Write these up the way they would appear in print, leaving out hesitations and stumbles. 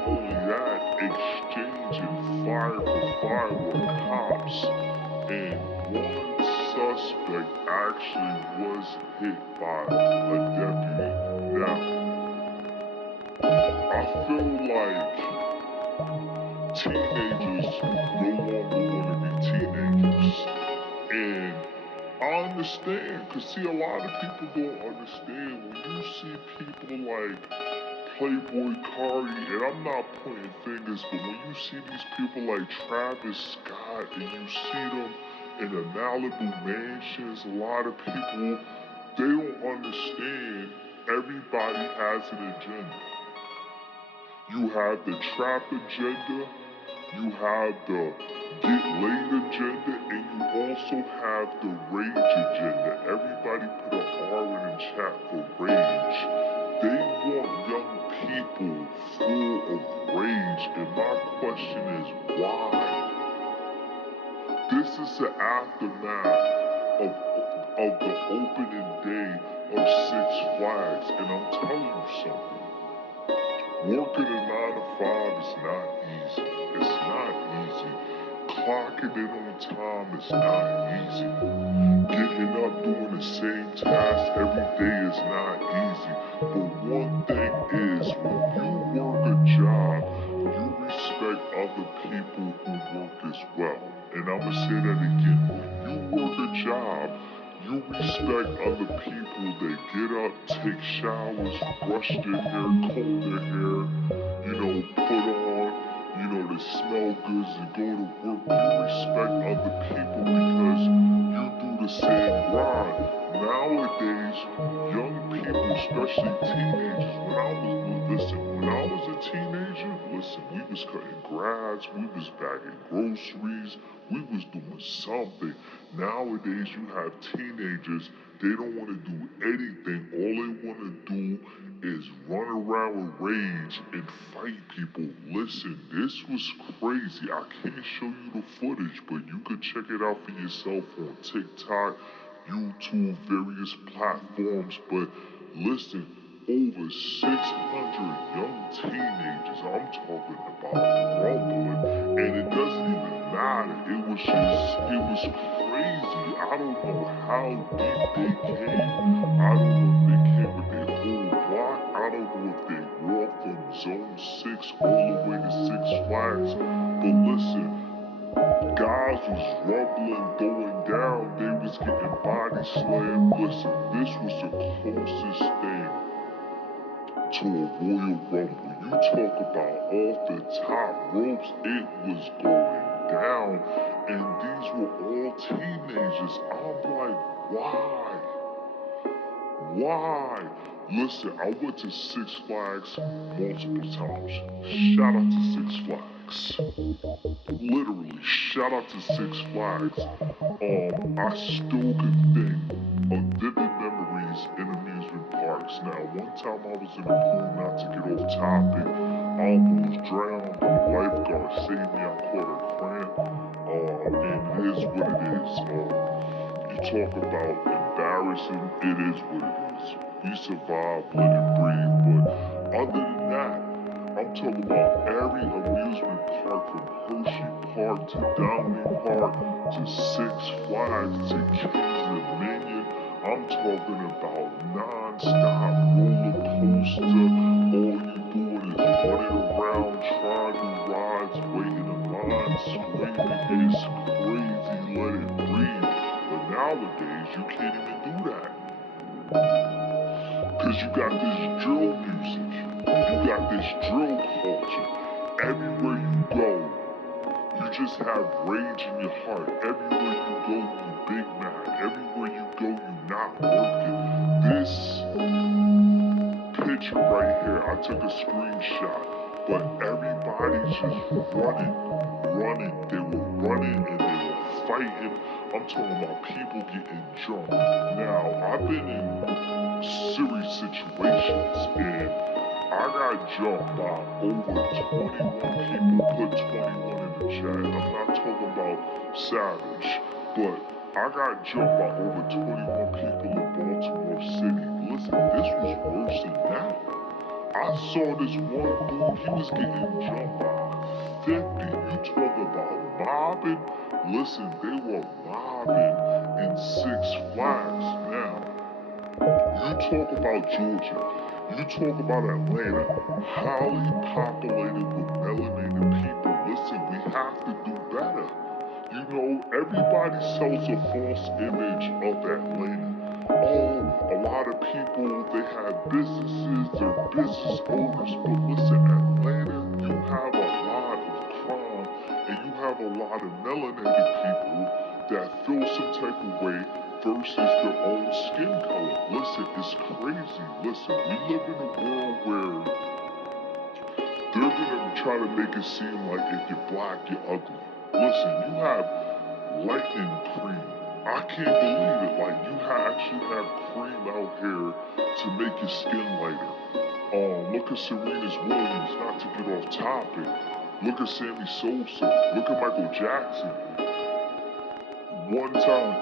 not only that, exchanging fire for fire with cops. And one suspect actually was hit by a deputy. Now, I feel like teenagers no longer want to be teenagers. And I understand, because see, a lot of people don't understand when you see people like Playboy Cardi, and I'm not pointing fingers, but when you see these people like Travis Scott and you see them in the Malibu mansions, a lot of people, they don't understand everybody has an agenda. You have the trap agenda, you have the get laid agenda, and you also have the rage agenda. Everybody put an R in the chat for rage. They want young people full of rage, and my question is why? This is the aftermath of the opening day of Six Flags, and I'm telling you something. Working a 9 to 5 is not easy. It's not easy. Clocking in on time is not easy. Getting up doing the same task every day is not easy. But one thing is, when you work a job, you respect other people who work as well. And I'ma say that again. When you work a job, you respect other people that get up, take showers, brush their hair, comb their hair, put on, they smell good and go to work. You respect other people because you do the same grind. Nowadays, young people, especially teenagers, when I was a teenager, we was cutting grass, we was bagging groceries, we was doing something. Nowadays, you have teenagers, they don't want to do anything. All they want to do is run around with rage and fight people. Listen, this was crazy. I can't show you the footage, but you could check it out for yourself on TikTok, YouTube, various platforms. But listen, over 600 young teenagers, I'm talking about rumbling, and it doesn't even matter. It was crazy. I don't know how deep they came. I don't know if they came with their whole block. I don't know if they walked from Zone 6 all the way to Six Flags. But listen, guys was rumbling, going down. They was getting body slammed. Listen, this was the closest thing to a Royal Rumble. You talk about off the top ropes, it was going down. And these were all teenagers. I'm like, why? Why? Listen, I went to Six Flags multiple times. Shout out to Six Flags. Literally, shout out to Six Flags. I still can think of vivid memories in amusement parks. Now, one time I was in the pool, not to get off topic, I almost drowned, but the lifeguard saved me. I caught a cramp, and it is what it is. You talk about embarrassing, it is what it is. We survived, let it breathe, but other than that, I'm talking about every amusement park from Hershey Park to Downey Park to Six Flags to Kings Dominion. I'm talking about non-stop roller coaster. All you doing is running around, trying new rides, waiting in line, screaming. It's crazy, let it breathe. But nowadays, you can't even do that. Cause you got this drill music, you got this drill culture. Everywhere you go, you just have rage in your heart. Everywhere you go, you big mad. Everywhere you go, you not working. This picture right here, I took a screenshot, but everybody's just running. They were running and they were fighting. I'm talking about people getting jumped. Now, I've been in serious situations and I got jumped by over 21 people. Put 21 in the chat. I'm not talking about Savage, but I got jumped by over 21 people in Baltimore City. Listen, this was worse than that. I saw this one dude, he was getting jumped by 50. You talk about mobbing? Listen, they were mobbing in Six Flags. Now, you talk about Georgia, you talk about Atlanta, highly populated with melanated people. Listen, we have to do better. You know, everybody sells a false image of Atlanta. Oh, a lot of people, they have businesses, they're business owners, but listen, Atlanta, you have a lot of crime and you have a lot of melanated people that feel some type of way versus their own skin color. Listen, it's crazy. Listen, we live in a world where they're gonna try to make it seem like if you're black, you're ugly. Listen, you have lightning cream. I can't believe it. Like you actually have cream out here to make your skin lighter. Look at Serena's Williams. Not to get off topic. Look at Sammy Sosa. Look at Michael Jackson. One time,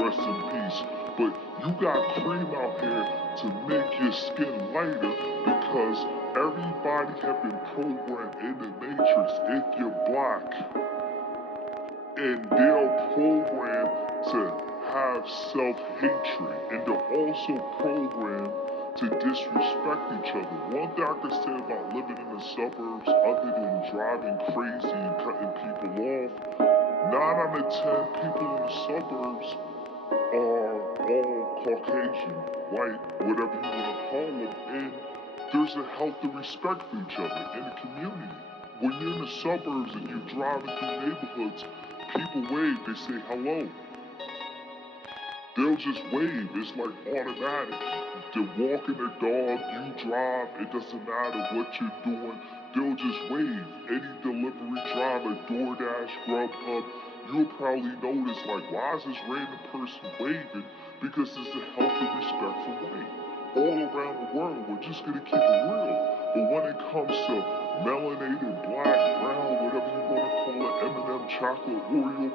rest in peace. But you got cream out here to make your skin lighter because everybody have been programmed in the matrix. If you're black, and they're programmed to have self-hatred, and they're also programmed to disrespect each other. One thing I can say about living in the suburbs, other than driving crazy and cutting people off, 9 out of 10 people in the suburbs are all Caucasian, white, whatever you want to call them, and there's a healthy respect for each other in the community. When you're in the suburbs and you're driving through neighborhoods, people wave, they say hello. They'll just wave, it's like automatic. They're walking their dog, you drive, it doesn't matter what you're doing, they'll just wave. Any delivery driver, DoorDash, Grubhub, you'll probably notice like, why is this random person waving? Because it's a healthy respect for white. All around the world, we're just gonna keep it real. But when it comes to melanated, black, brown, whatever you wanna call it, M&M, chocolate, Oreo,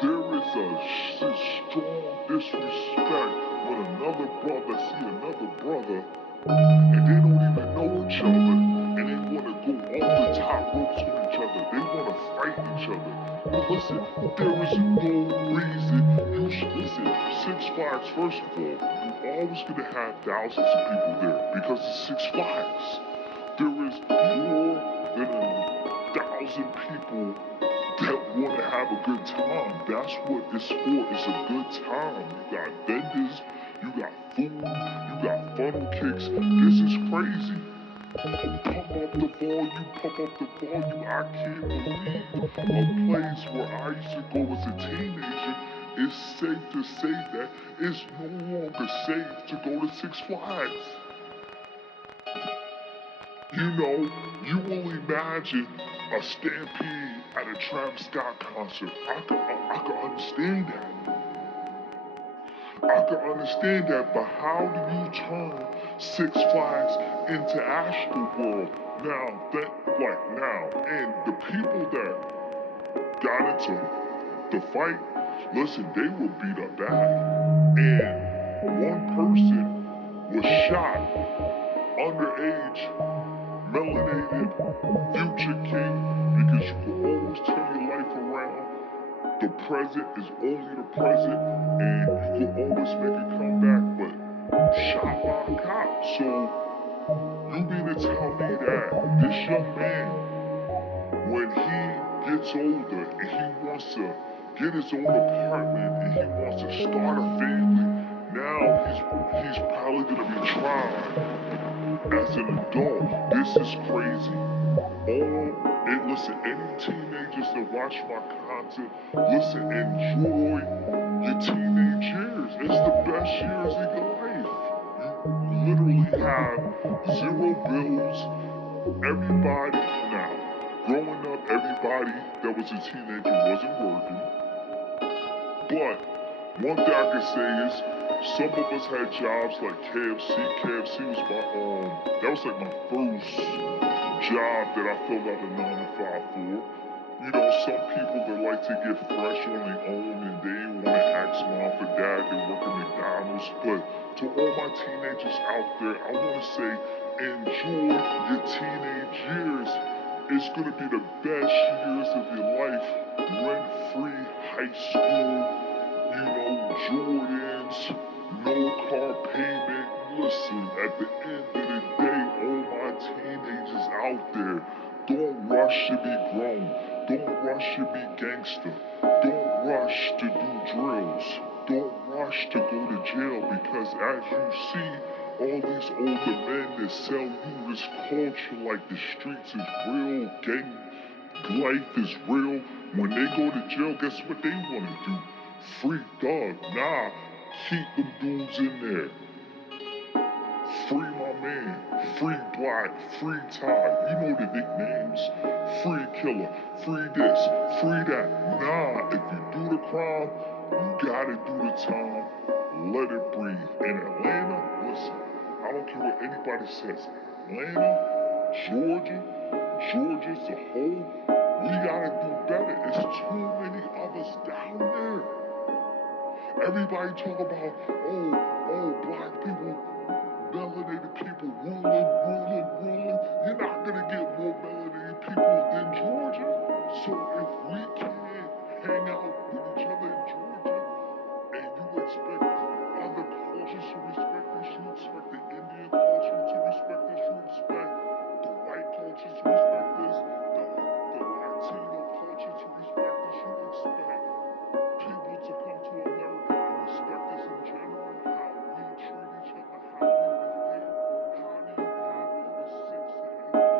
there is a strong disrespect when another brother see another brother and they don't even know each other and they want to go off the top ropes with each other. They want to fight each other. But listen, there is no reason you should listen. Six Flags, first of all, you're always going to have thousands of people there because it's Six Flags. There is more than 1,000 people that want to have a good time. That's what it's for. It's a good time. You got vendors, you got food, you got funnel kicks. This is crazy. Pump up the volume, pump up the volume. I can't believe a place where I used to go as a teenager. It's safe to say that it's no longer safe to go to Six Flags. You know, you will imagine a stampede at a Travis Scott concert. I could understand that. I could understand that, but how do you turn Six Flags into Astro World? Now, and the people that got into the fight, listen, they were beat up bad. And one person was shot, underage, melanated, future king, because you can always turn your life around. The present is only the present, and you can always make a comeback, but shot by a cop. So you mean to tell me that this young man, when he gets older and he wants to get his own apartment and he wants to start a family, now he's probably gonna be tried as an adult? This is crazy. Listen, any teenagers that watch my content, listen, enjoy your teenage years. It's the best years of your life. You literally have zero bills. Everybody, now, growing up, everybody that was a teenager wasn't working. But one thing I can say is some of us had jobs like KFC. KFC was that was like my first job that I filled out a 9 to 5 for. You know, some people that like to get fresh on their own and they want to ask mom for dad, they work at McDonald's. But to all my teenagers out there, I want to say Enjoy your teenage years. It's gonna be the best years of your life. Rent-free high school, Jordans, no car payment. Listen, at the end of the day, all my teenagers out there, don't rush to be grown. Don't rush to be gangster. Don't rush to do drills. Don't rush to go to jail because as you see, all these older men that sell you this culture like the streets is real, gang life is real. When they go to jail, guess what they want to do? Free thug. Nah, keep them dudes in there. Free my man, free black, free Ty. You know the nicknames. Free killer, free this, free that. Nah, if you do the crime, you gotta do the time. Let it breathe. In Atlanta, listen, I don't care what anybody says. Atlanta, Georgia, Georgia's a whole. We gotta do better. It's too many of us down there. Everybody talk about, black people, melanated people ruling. You're not gonna get more melanated people than Georgia. So if we can't hang out with each other in Georgia, and you expect other cultures to respect us, you expect the Indian culture to respect us, you expect the white culture to respect us, the Latino culture to respect us, you expect people to come to America and respect us in general, how we treat each other, how we behave. How do you have over 600 to 800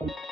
people?